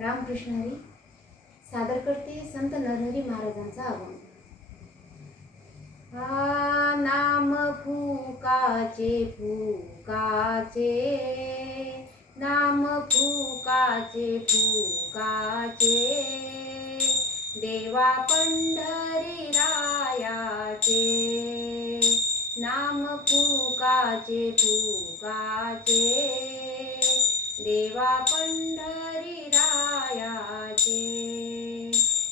रामकृष्ण हरी सादर करते संत नरहरी महाराजांचा अभंग। नाम फुकाचे फुकाचे, नाम फुकाचे फुकाचे, देवा पंढरी रायाचे। नाम फुकाचे फुकाचे, देवा पंढरी रायाचे।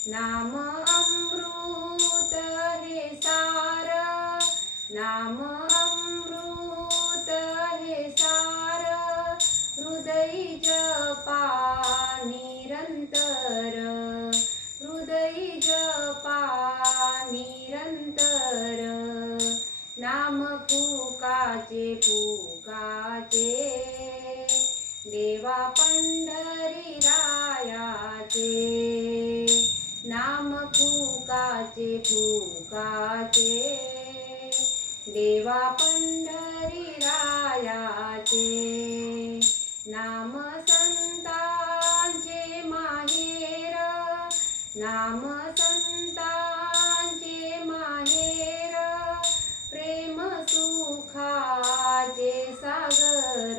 नाम अमृत हे सार, नाम अमृत हे सार, हृदयी जपा निरंतर, हृदयी जपा निरंतर। नाम फुकाचे फुकाचे, देवा पंढरी रायाचे। नाम फुकाचे फुकाचे, देवा पंढरी रायाचे। नाम संतांचे माहेर, नाम संतांचे माहेर, प्रेम सुखाचे सागर,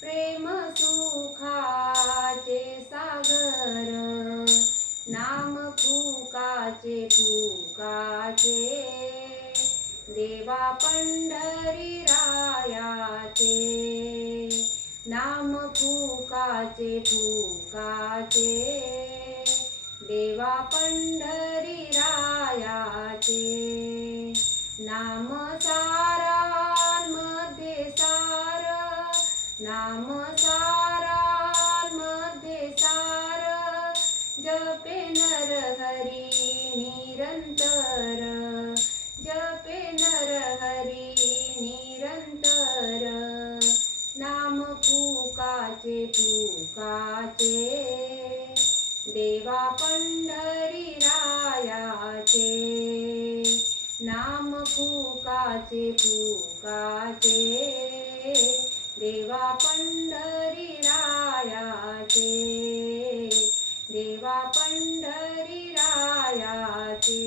प्रेम सुखाचे सागर। नाम फुकाचे फुकाचे, देवा पंढरी रायाचे। नाम फुकाचे फुकाचे, देवा पंढरी रायाचे। नाम सारांमध्ये सार, नाम सारांमध्ये सार, जपे नरहरी निरंतर, जपे नरहरी निरंतर। नाम फुकाचे फुकाचे, देवा पंढरी रायाचे। नाम फुकाचे फुकाचे, देवा पंढरी रायाचे, देवा पंढरी रायाचे।